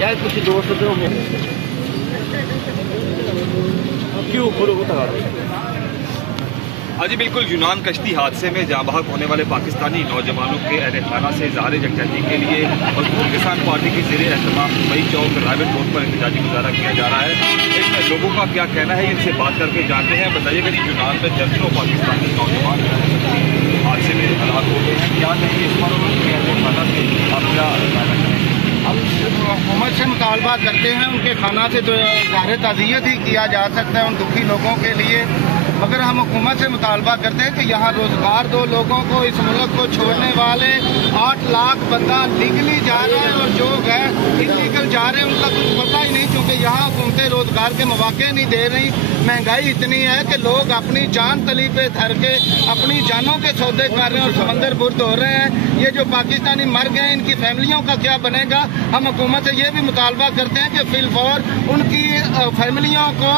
यार कुछ दोस्त क्यों हाँ जी बिल्कुल, यूनान कश्ती हादसे में जाँ बहक होने वाले पाकिस्तानी नौजवानों के अहल खाना से इज़हार यकजहती के लिए मजदूर किसान पार्टी के ज़ेरे एहतमाम दुबई चौक रायवेट रोड पर एहतजाजी मुजाहरा किया जा रहा है। इन लोगों का क्या कहना है, इनसे बात करके जानते हैं। बताइएगा जी, यूनान में दर्जनों पाकिस्तानी नौजवान हादसे में हलाक हो गए हैं, क्या नहीं इस पर उनके अहल खाना से आप क्या कहना चाहेंगे? हम हुकूमत से मुतालबा करते हैं, उनके खाना से तो इज़हार ताज़ियत ही किया जा सकता है उन दुखी लोगों के लिए, मगर हम हुकूमत से मुतालबा करते हैं कि यहाँ रोजगार दो लोगों को। इस मुल्क को छोड़ने वाले 8 लाख बंदा लीगली जा रहा है और जो है इलीगल जा रहे हैं उनका कुछ पता ही नहीं, क्योंकि यहाँ हुकूमतें रोजगार के मौके नहीं दे रही। महंगाई इतनी है कि लोग अपनी जान तली पे धर के अपनी जानों के सौदे कर रहे हैं और समंदर बुर्द हो रहे हैं। ये जो पाकिस्तानी मर गए, इनकी फैमिलियों का क्या बनेगा? हम हुकूमत से ये भी मुतालबा करते हैं कि फिलफौर उनकी फैमिलियों को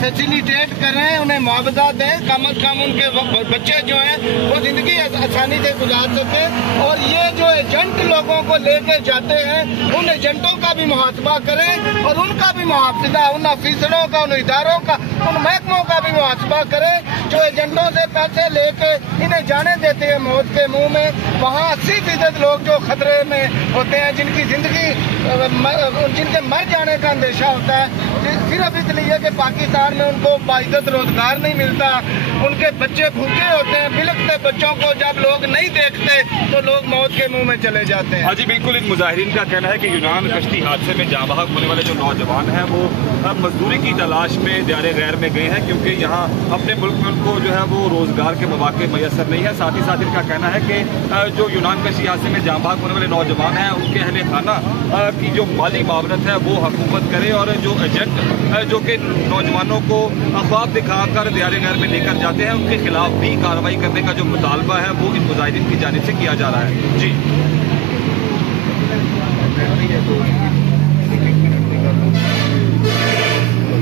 फैसिलिटेट करें, उन्हें मुआवजा दें, कम अज कम उनके बच्चे जो हैं वो जिंदगी आसानी से गुजार सके। और ये जो एजेंट लोगों को लेकर जाते हैं, उन एजेंटों का भी मुहासबा करें और उनका भी मुआवजा, उन अफीसरों का, उन इदारों का, उन महकमों का भी मुहासबा करें जो एजेंटों से पैसे लेके इन्हें जाने देते हैं मौत के मुंह में। वहाँ 80% लोग जो खतरे में होते हैं, जिनकी जिंदगी, जिनके मर जाने का अंदेशा होता है, सिर्फ इसलिए कि पाकिस्तान में उनको बाइज्जत रोजगार नहीं मिलता, उनके बच्चे भूखे होते हैं। बिलखते बच्चों को जब लोग नहीं देखते तो लोग मौत के मुंह में चले जाते हैं। हाँ जी बिल्कुल, इन मुजाहिरीन का कहना है कि यूनान कश्ती हादसे में जाँ बहक होने वाले जो नौजवान हैं वो मजदूरी की तलाश में दियारे गैर में गए हैं, क्योंकि यहाँ अपने मुल्क में उनको जो है वो रोजगार के मौके मैसर नहीं है। साथ ही साथ इनका कहना है कि जो यूनान कश्ती हादसे में जाँ बहक होने वाले नौजवान हैं उनके अहले खाना की जो माली मावनत है वो हुकूमत करे, और जो एजेंट जो कि नौजवानों को ख्वाब दिखाकर दियारे गैर में लेकर जाते हैं, उनके खिलाफ भी कार्रवाई करने का जो मुतालबा है वो इन मुजाहिरीन की जानिब से किया जा रहा है। जी।